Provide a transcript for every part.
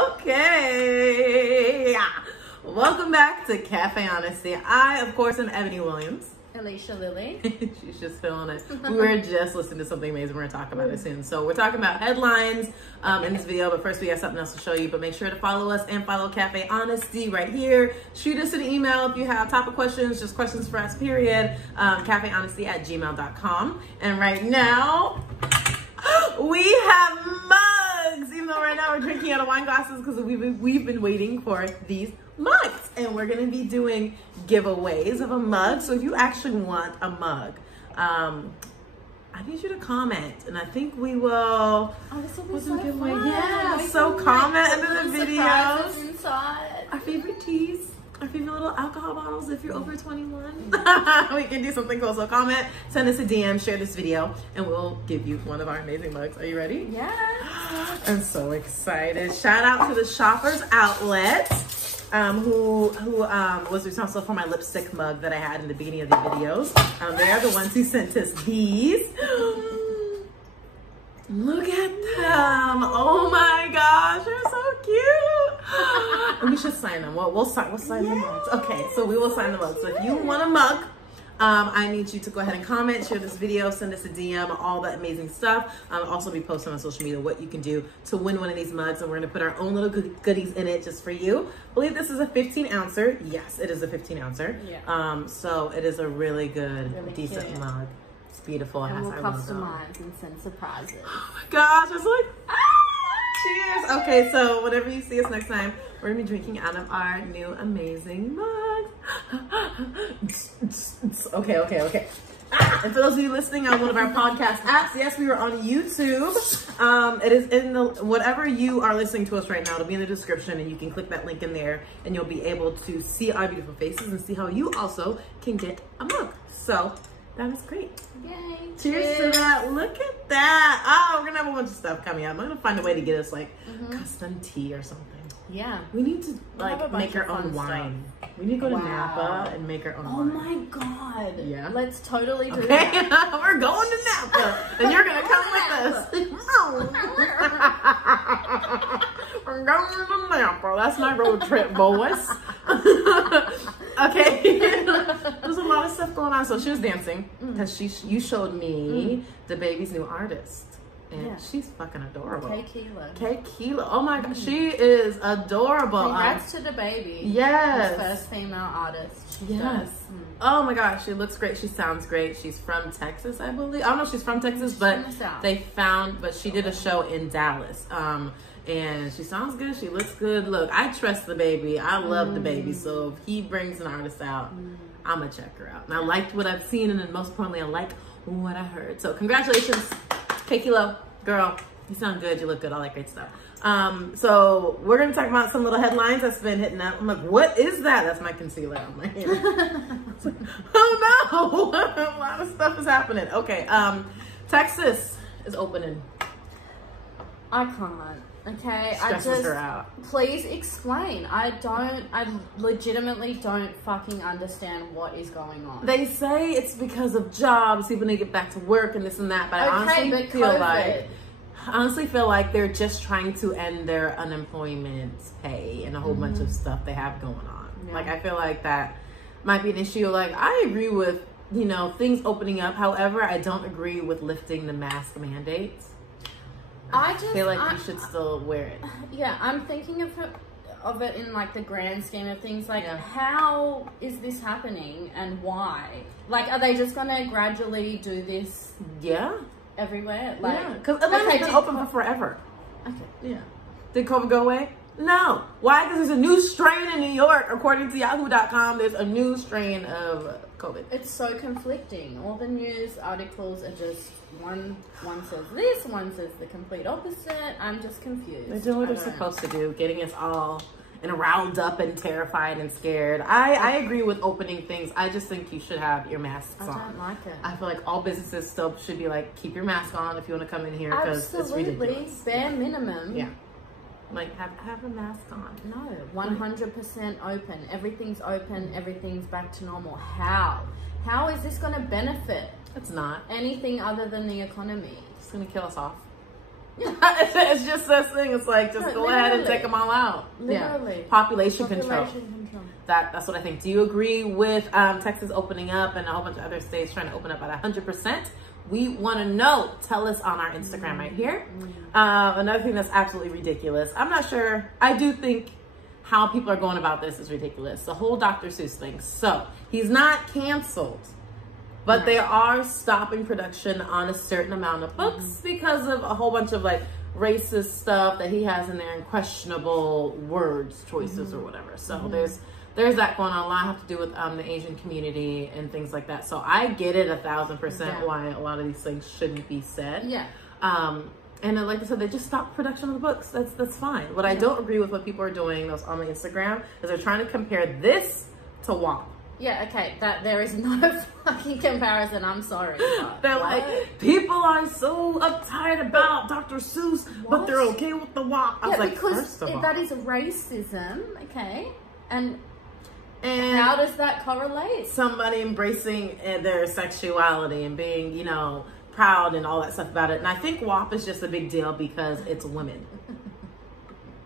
Okay. Welcome back to Cafe Honesty. I, of course, am Ebony Williams. Alicia Lily. She's just feeling it. We were just listening to something amazing. We're going to talk about it soon. So we're talking about headlines in this video, but first we got something else to show you. But make sure to follow us and follow Cafe Honesty right here. Shoot us an email if you have topic questions, just questions for us, period. cafehonesty@gmail.com. And right now, we have mugs. Even though right now we're drinking out of wine glasses because we've been waiting for these mugs, and we're going to be doing giveaways of a mug. So if you actually want a mug, I need you to comment, and I think we will. Oh, this will be so fun. Yeah, so comment under the videos. Inside. Our favorite teas, our favorite little alcohol bottles if you're over 21. We can do something cool. So comment, send us a DM, share this video, and we'll give you one of our amazing mugs. Are you ready? Yeah. I'm so excited. Shout out to the Shoppers Outlet, who was responsible for my lipstick mug that I had in the beginning of the videos. They are the ones who sent us these. Look at them. Oh my gosh, they're so cute. And we should sign them. We'll sign the mugs. Okay, so we will sign the mugs. So if you want a mug, I need you to go ahead and comment, share this video, send us a DM, all that amazing stuff. I'll also be posting on social media what you can do to win one of these mugs, and we're gonna put our own little goodies in it just for you. I believe this is a 15-ouncer. Yes, it is a 15-ouncer. Yeah. So it is a really good, decent cute mug. It's beautiful. And we'll customize and send surprises. Oh my gosh, it's like, cheers. Okay, so whenever you see us next time, we're gonna be drinking out of our new amazing mug. Okay. And for those of you listening on one of our podcast apps, yes, we were on YouTube. It is in the, whatever you are listening to us right now, it'll be in the description, and you can click that link in there, and you'll be able to see our beautiful faces and see how you also can get a mug. So that is great. Yay. Cheers to that. Look at that. Oh, we're gonna have a bunch of stuff coming up. I'm gonna find a way to get us like custom tea or something. Yeah. We need to like make our own wine. We need to go to Napa and make our own wine. Oh my God. Yeah. Let's totally do that. We're going to Napa, and you're gonna come with us. We're going to Napa. That's my road trip, boys. Okay. There's a lot of stuff going on. So she was dancing because you showed me the baby's new artist. And she's fucking adorable. K-Kilo. Oh my God. She is adorable. Congrats to the baby. Yes. His first female artist. Yes. Oh my gosh. She looks great. She sounds great. She's from Texas, I believe. I don't know if she's from Texas, but but she did a show in Dallas. And she sounds good. She looks good. Look, I trust the baby. I love the baby. So if he brings an artist out, I'm going to check her out. And I liked what I've seen. And then most importantly, I like what I heard. So congratulations, K-Kilo. Girl, you sound good. You look good. All that great stuff. So we're going to talk about some little headlines that's been hitting up. I'm like, what is that? That's my concealer on my hair. Like, oh no. A lot of stuff is happening. Okay. Texas is opening. I can't. Okay, Stresses her out. Please explain. I legitimately don't fucking understand what is going on. They say it's because of jobs, people need to get back to work and this and that, but I honestly feel like they're just trying to end their unemployment pay and a whole bunch of stuff they have going on. Yeah. Like, I feel like that might be an issue. Like, I agree with, you know, things opening up. However, I don't agree with lifting the mask mandates. I feel like you should still wear it. Yeah, I'm thinking of it in like the grand scheme of things. Like, how is this happening and why? Like, are they just gonna gradually do this? Yeah, everywhere. Like, because Atlanta's been open for forever. Okay. Yeah. Did COVID go away? No. Why? Because there's a new strain in New York. According to Yahoo.com, there's a new strain of COVID. It's so conflicting. All the news articles are just one says this, one says the complete opposite. I'm just confused. They're doing what they're supposed to do, getting us all riled up and terrified and scared. I agree with opening things. I just think you should have your masks on. I don't like it. I feel like all businesses still should be like, keep your mask on if you want to come in here, because it's ridiculous. Bare minimum. Yeah. Like, have a mask on. No, 100% open. Everything's open. Everything's back to normal. How? How is this going to benefit? It's not. Anything other than the economy. It's going to kill us off. It's just this thing. It's like, just go ahead and take them all out. Literally. Yeah. Population control. That's what I think. Do you agree with Texas opening up and a whole bunch of other states trying to open up at 100%? We want to know. Tell us on our Instagram right here. Another thing that's absolutely ridiculous. I'm not sure. I do think how people are going about this is ridiculous. The whole Dr. Seuss thing. So he's not canceled, but they are stopping production on a certain amount of books because of a whole bunch of like racist stuff that he has in there and questionable words choices or whatever. So there's that going on. A lot have to do with the Asian community and things like that. So I get it 1,000% why a lot of these things shouldn't be said. Yeah. And then, like I said, they just stopped production of the books. That's fine. What I don't agree with what people are doing those on the Instagram is they're trying to compare this to WAP. Yeah, okay, that there is no fucking comparison. I'm sorry. They're like, people are so uptight about Dr. Seuss, but they're okay with the WAP. I was like, first of all, that is racism, okay? And how does that correlate? Somebody embracing their sexuality and being, you know, proud and all that stuff about it. And I think WAP is just a big deal because it's women.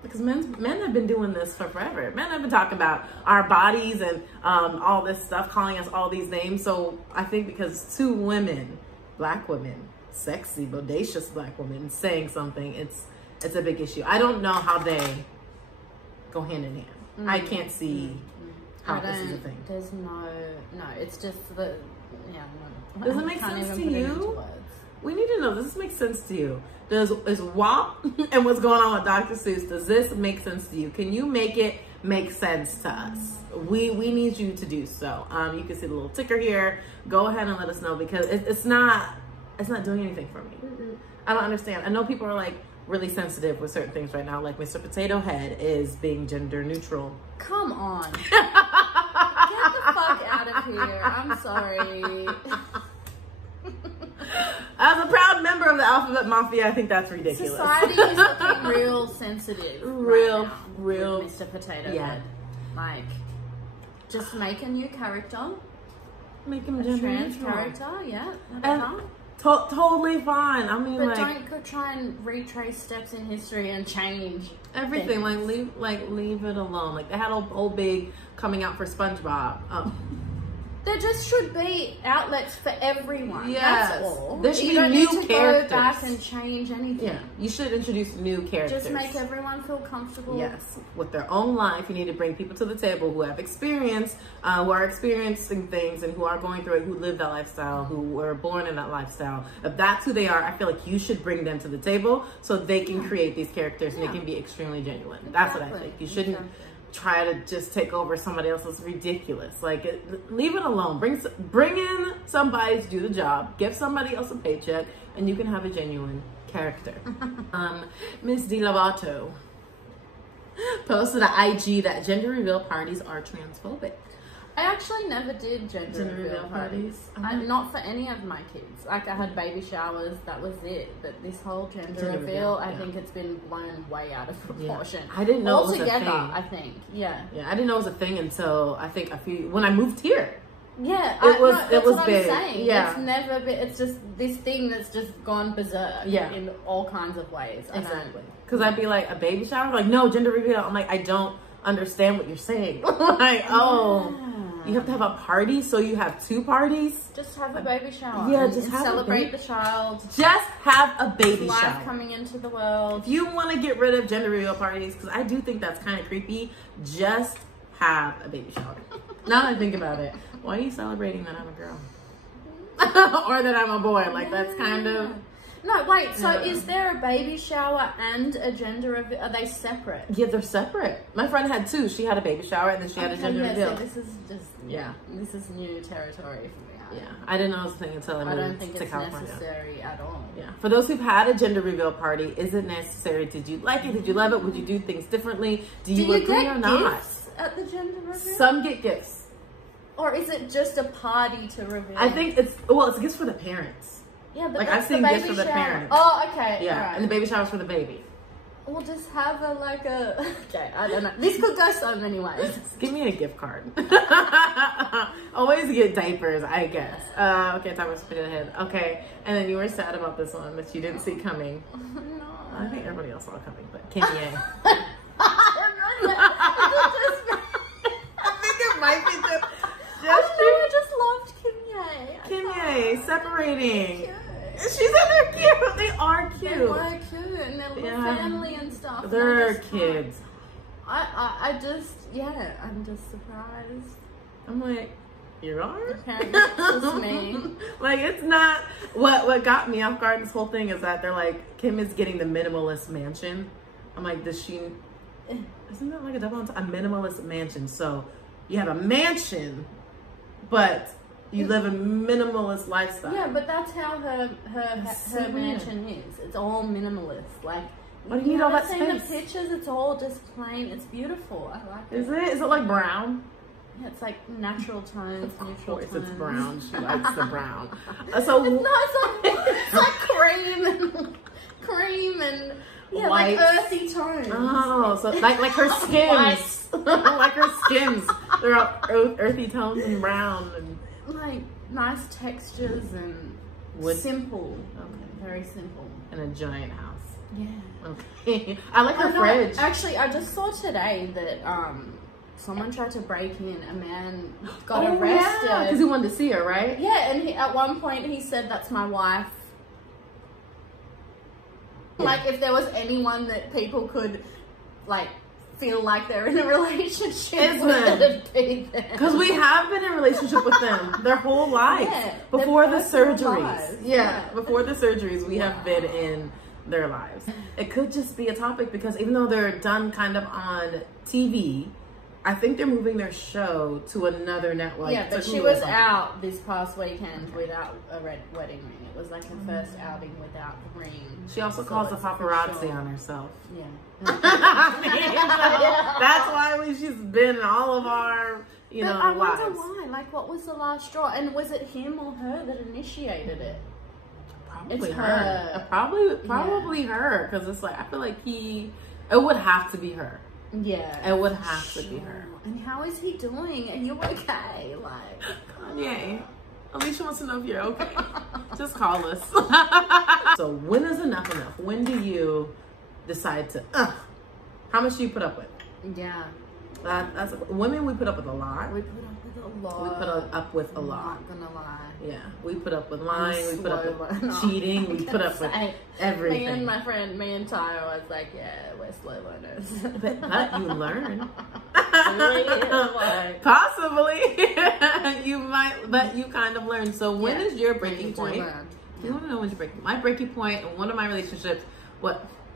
Because men have been doing this for forever. Men have been talking about our bodies and all this stuff, calling us all these names. So I think because two women, black women, sexy, bodacious black women saying something, it's a big issue. I don't know how they go hand in hand. I can't see how this is a thing. There's no, it's just the, no. Does it make sense to you? We need to know, does this make sense to you? Is WAP and what's going on with Dr. Seuss, does this make sense to you? Can you make it make sense to us? We need you to do so. You can see the little ticker here. Go ahead and let us know because it's not doing anything for me. I don't understand. I know people are like really sensitive with certain things right now, like Mr. Potato Head is being gender neutral. Come on. Get the fuck out of here. I'm sorry. As a proud member of the Alphabet Mafia, I think that's ridiculous. Society is looking real sensitive. Real. Mr. Potato Head. Like, just make a new character. Make him a trans character, yeah. Totally fine. I mean, but don't try and retrace steps in history and change everything. Things. Leave it alone. Like they had a whole big coming out for SpongeBob. There just should be outlets for everyone. Yes. That's all. There should be new characters. Go back and change anything. Yeah. You should introduce new characters. Just make everyone feel comfortable. Yes. With their own life. You need to bring people to the table who have experience, who are experiencing things and who are going through it, who live that lifestyle, who were born in that lifestyle. If that's who they are, I feel like you should bring them to the table so they can create these characters and they can be extremely genuine. That's what I think. You shouldn't try to just take over somebody else's. Ridiculous. Like, leave it alone. Bring in somebody to do the job. Give somebody else a paycheck, and you can have a genuine character. Miss D. Lovato posted an IG that gender reveal parties are transphobic. I actually never did gender reveal parties. Not for any of my kids. Like, I had baby showers, that was it. But this whole gender reveal, I think it's been blown way out of proportion. Yeah. I didn't know it was a thing. I think. Yeah, I didn't know it was a thing until I think when I moved here. Yeah, it was big. I'm saying. Yeah, it's never been. It's just this thing that's just gone berserk. Yeah, in all kinds of ways. Exactly. Because I'd be like, a baby shower, like, no, gender reveal. I'm like, I don't understand what you're saying. Like, you have to have a party, so you have two parties. Just have a baby shower. Yeah, just have celebrate the child. Just have a baby shower. Life coming into the world. If you want to get rid of gender reveal parties, because I do think that's kind of creepy, just have a baby shower. Now that I think about it, why are you celebrating that I'm a girl? Or that I'm a boy? Like, that's kind of... No, wait, so is there a baby shower and a gender reveal? Are they separate? Yeah, they're separate. My friend had two. She had a baby shower and then she had a gender reveal. So this is just, this is new territory for me. Yeah, I didn't know it was a thing until I moved to California. I don't think it's necessary at all. Yeah. For those who've had a gender reveal party, is it necessary? Did you like it? Did you love it? Would you do things differently? Do you agree or not? Gifts at the gender reveal? Some get gifts. Or is it just a party to reveal? I think it's gifts for the parents. Yeah, but like I've seen gifts for the parents. Oh, okay. Yeah, right. And the baby shower's for the baby. We'll just have okay, I don't know. This could go so many ways. Give me a gift card. Always get diapers, I guess. Okay, time to spin it ahead. Okay, and then you were sad about this one that you didn't see coming. No. I think everybody else saw it coming, but Kim Ye. I think it might be I just loved Kim Ye. Kim Ye separating. She said they're cute. They are cute. They were cute, and their little family and stuff. They're kids. I just, I'm just surprised. I'm like, you are? Apparently it's just me. Like, it's not, what got me off guard in this whole thing is that they're like, Kim is getting the minimalist mansion. I'm like, isn't that like a double entendre? A minimalist mansion. So you have a mansion, but you live a minimalist lifestyle. Yeah, but that's how her mansion is. It's all minimalist. Like, what do you need all that space? The pictures, it's all just plain. It's beautiful. I like it. Is it? Is it like brown? Yeah, it's like natural tones, neutral tones. It's brown. She likes the brown. So it's like cream and yeah, white. like earthy tones. Oh, so like her skins, like her skins. They're all earthy tones and brown and like nice textures and simple. Okay, very simple. And a giant house. Yeah. Okay. I like her fridge. Actually, I just saw today that someone tried to break in. A man got arrested because he wanted to see her, right? Yeah, and at one point he said, "That's my wife." Yeah. Like, if there was anyone that people could like feel like they're in a relationship with, because we have been in a relationship with them their whole life. Before the surgeries. Before the surgeries, we have been in their lives. It could just be a topic because even though they're done kind of on TV, I think they're moving their show to another network. Yeah, but she was out this past weekend without a red wedding ring. It was like her first outing without the ring. She also calls the paparazzi on herself. Yeah. That's why she's been in all of our, lives. I wonder why. Like, what was the last straw? And was it him or her that initiated it? Probably her. Probably her. Because it's like, I feel like it would have to be her. Yeah. It would have to be her. And how is he doing? Are you okay? Like, Kanye. Alicia wants to know if you're okay. Just call us. So when is enough? When do you decide to, how much do you put up with? Yeah. That's women, we put up with a lot. We put up with a lot. We put up with a lot. Not gonna lie. Yeah, we put up with lying. We put up with cheating. We put up with everything. Me and Tyra was like, yeah, we're slow learners. But you learn. Possibly. You might, but you kind of learn. So when is your breaking point? You want to know when's your breaking point? My breaking point in one of my relationships,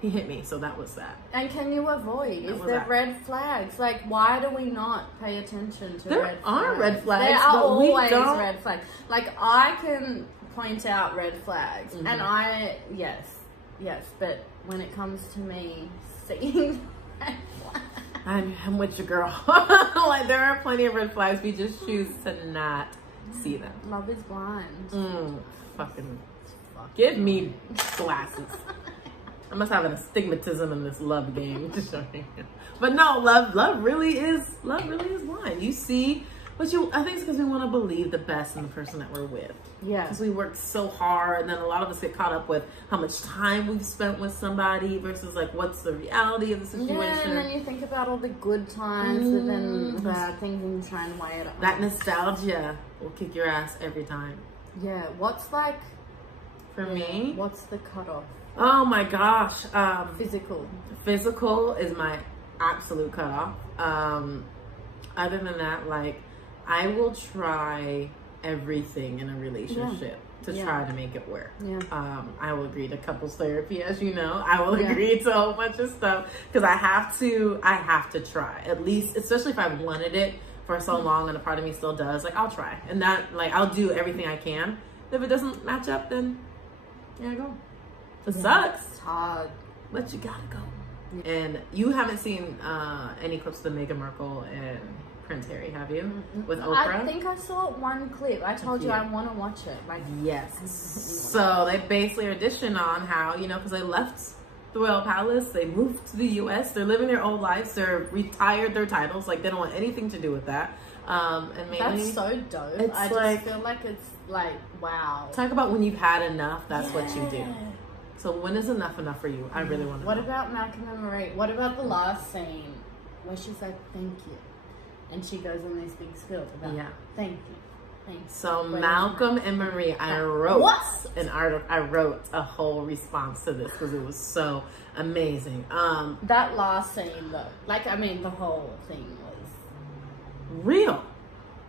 he hit me, so that was that. And can you avoid? Is there red flags? Like, why do we not pay attention to red flags? There are red flags. There are always red flags. Like, I can point out red flags, and yes, but when it comes to me seeing red flags, I'm with you, girl. Like, there are plenty of red flags. We just choose to not see them. Love is blind. Fucking give me glasses. I must have an astigmatism in this love game. But no, love really is blind. You see, I think it's because we want to believe the best in the person that we're with. Yeah. Because we work so hard, and then a lot of us get caught up with how much time we've spent with somebody versus like what's the reality of the situation. Yeah, and then you think about all the good times, but then the bad things, and you try and weigh it up. That nostalgia will kick your ass every time. Yeah. What's like for me? What's the cutoff? Oh my gosh. Physical is my absolute cutoff. Other than that, like, I will try everything in a relationship to try to make it work. Yeah. I will agree to couples therapy, as you know. I will agree to a whole bunch of stuff because I have to try, at least, especially if I've wanted it for so long and a part of me still does. Like, I'll try, and that, like, I'll do everything I can. If it doesn't match up, then I go. It sucks. It's hard. But you gotta go. Yeah. And you haven't seen any clips of Meghan Markle and Prince Harry, have you? With Oprah? I think I saw one clip. I told you I want to watch it. Like, yes. So they basically audition on how, because they left the Royal Palace, they moved to the US, they're living their old lives, they're retired their titles, like they don't want anything to do with that. And mainly, that's so dope. I just feel like it's like, wow. Talk about when you've had enough, that's what you do. So when is enough for you? I really want to know. What about Malcolm and Marie? What about the last scene where she's like, thank you. And she goes on this big spiel about thank you. Thanks. So Malcolm and Marie, I wrote an article. I wrote a whole response to this because it was so amazing. That last scene though, like I mean, the whole thing was real.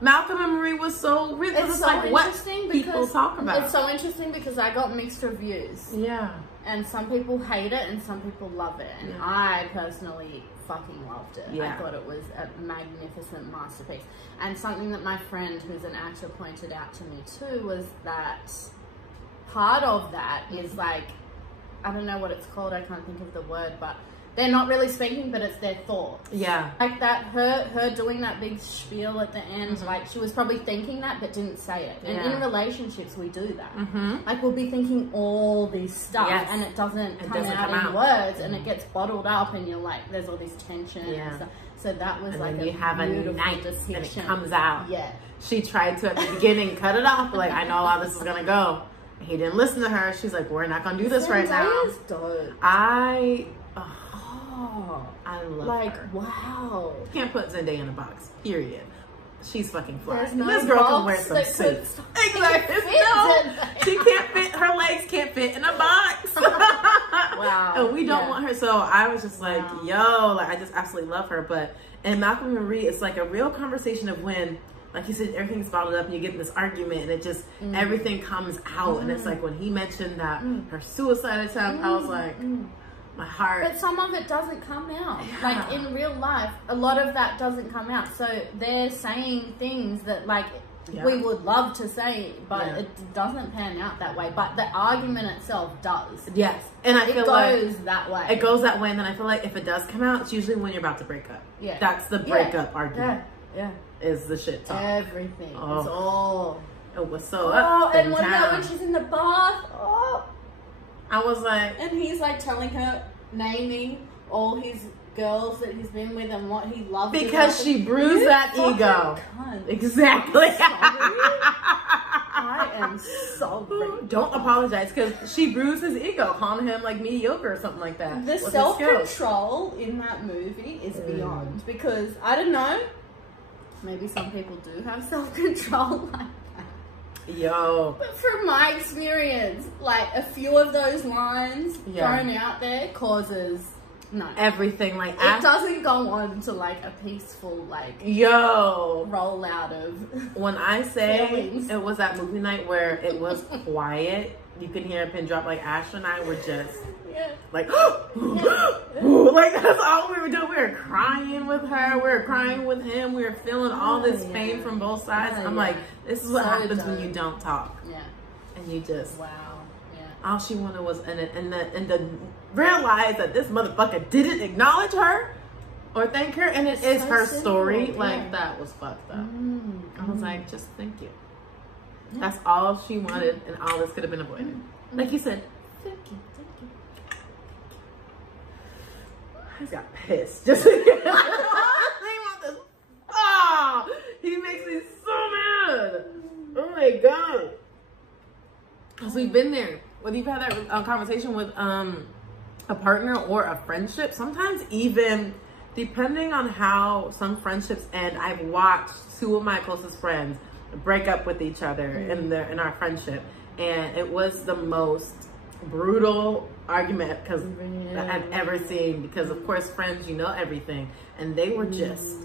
Malcolm and Marie was so real. It's so like what interesting people talk about. It's so interesting because I got mixed reviews. Yeah. And some people hate it and some people love it. And I personally fucking loved it. Yeah. I thought it was a magnificent masterpiece. And something that my friend, who's an actor, pointed out to me too was that part of that is like, I don't know what it's called, I can't think of the word, but they're not really speaking, but it's their thoughts. Yeah. Like that, her doing that big spiel at the end, like she was probably thinking that, but didn't say it. And in relationships, we do that. Like we'll be thinking all this stuff and it doesn't come out in words and it gets bottled up and you're like, there's all this tension and stuff. So that was and like you have a night decision. And it comes out. Yeah. She tried to at the beginning cut it off, like I know how this is gonna go. He didn't listen to her. She's like, we're not gonna do this right now. Dope. I love like, her. Wow. Can't put Zendaya in a box, period. She's fucking fly. No this girl can wear some suits. Exactly. No, she can't fit, her legs can't fit in a box. Wow. And we don't want her. So I was just like, yo, like I just absolutely love her. But in Malcolm and Marie, it's like a real conversation of when, like you said, everything's bottled up and you get in this argument and it just, everything comes out. And it's like when he mentioned that her suicide attempt, I was like, my heart. But some of it doesn't come out. Like in real life, a lot of that doesn't come out. So they're saying things that like we would love to say, but it doesn't pan out that way. But the argument itself does. Yes. And I feel like it goes that way. It goes that way. And then I feel like if it does come out, it's usually when you're about to break up. Yeah. That's the breakup argument. Yeah. Is the shit talk. Everything. Oh. It's all. It was so up and what about when she's in the bath? Oh. I was like, and he's like telling her, naming all his girls that he's been with and what he loves because she bruised that ego. Cunt. Exactly. I am so great. Don't apologize because she bruised his ego, calling him like mediocre or something like that. The self-control in that movie is beyond because I don't know. Maybe some people do have self-control like that. Yo. But from my experience, like a few of those lines thrown out there causes everything. Like it doesn't go on to like a peaceful like rollout of when I say feelings. It was that movie night where it was quiet. You can hear a pin drop. Like Ash and I were just like like that's all we were doing. We were crying with her, we were crying with him, we were feeling all this pain from both sides. I'm like, this is what happens when you don't talk. And you just all she wanted was and the realize that this motherfucker didn't acknowledge her or thank her, and it is her story. Like that was fucked up. I was like, just thank you. That's all she wanted, and all this could have been avoided. Like you said, thank you. I just got pissed. Just thinking about this. Oh, he makes me so mad. Oh my god. Because we've been there. Whether you've had that conversation with a partner or a friendship, sometimes even depending on how some friendships end, I've watched two of my closest friends break up with each other in our friendship, and it was the most brutal argument because I've ever seen, because of course friends, you know everything, and they were just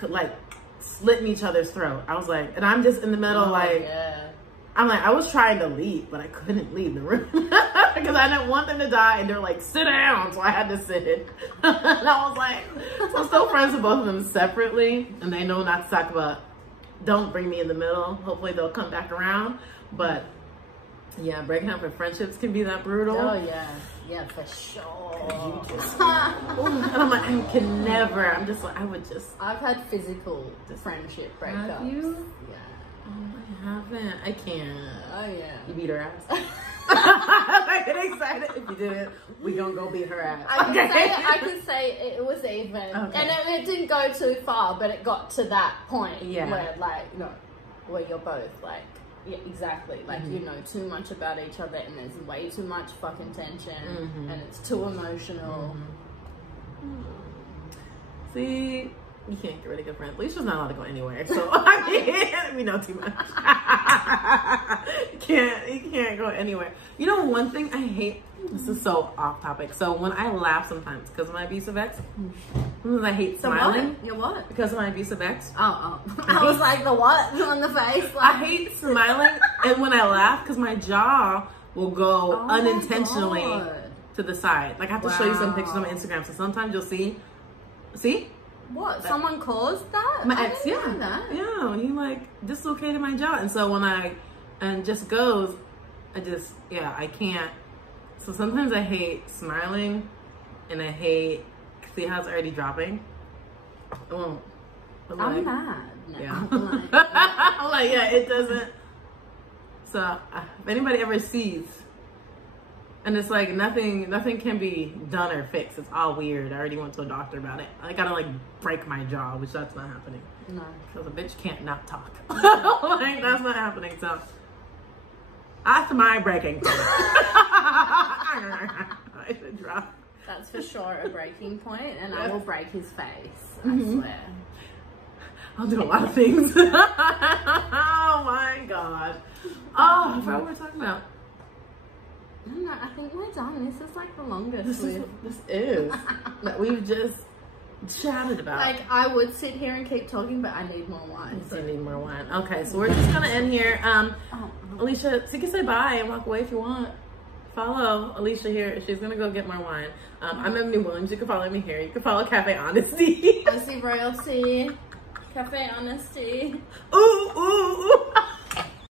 like slitting each other's throat. I was like, and I'm just in the middle I'm like, I was trying to leave, but I couldn't leave the room because I didn't want them to die, and they're like, sit down, so I had to sit. And I was like, so I'm still friends with both of them separately, and they know not to talk about, don't bring me in the middle. Hopefully they'll come back around. But yeah, breaking up in friendships can be that brutal. Oh yeah, for sure. And I'm like, I can never. I'm just like, I've had physical friendship breakups. Have you? Yeah. Oh, I haven't. I can't. Oh yeah. You beat her ass. I get excited. If you didn't, we gonna go beat her ass. I could say it was even, and it didn't go too far, but it got to that point where like, where you're both like, Yeah, exactly. Like, you know too much about each other and there's way too much fucking tension and it's too emotional. See, you can't get rid of good friends. Alicia's not allowed to go anywhere, so I mean, we know too much. You can't go anywhere. You know, one thing I hate, this is so off topic. So when I laugh sometimes because of my abusive ex, sometimes I hate smiling. Your what? Because of my abusive ex. Oh. I was like, the what on the face? Like... I hate smiling, and when I laugh, because my jaw will go unintentionally to the side. Like, I have to show you some pictures on my Instagram, so sometimes you'll see. What? Someone caused that? My ex, yeah. That. He like dislocated my jaw. And so when just goes, I can't. So sometimes I hate smiling and I hate, see how it's already dropping? I'm mad. No, yeah. I'm like, yeah, it doesn't. So if anybody ever sees, and it's like nothing can be done or fixed. It's all weird. I already went to a doctor about it. I gotta like break my jaw, which that's not happening. No. Because a bitch can't not talk. Like, that's not happening. So after my breaking point, I should drop. That's for sure a breaking point, and I will break his face. I swear. I'll do a lot of things. Oh my god. Oh, I forgot what we're talking about. I don't know, I think we're done. This is like the longest. This is that we've just chatted about. Like, I would sit here and keep talking, but I need more wine. So you need more wine. Okay, so we're just gonna end here. Alicia, so you can say bye and walk away if you want. Follow Alicia here. She's gonna go get more wine. I'm Emily Williams. You can follow me here. You can follow Cafe Honesty. I see royalty. Cafe Honesty. Ooh.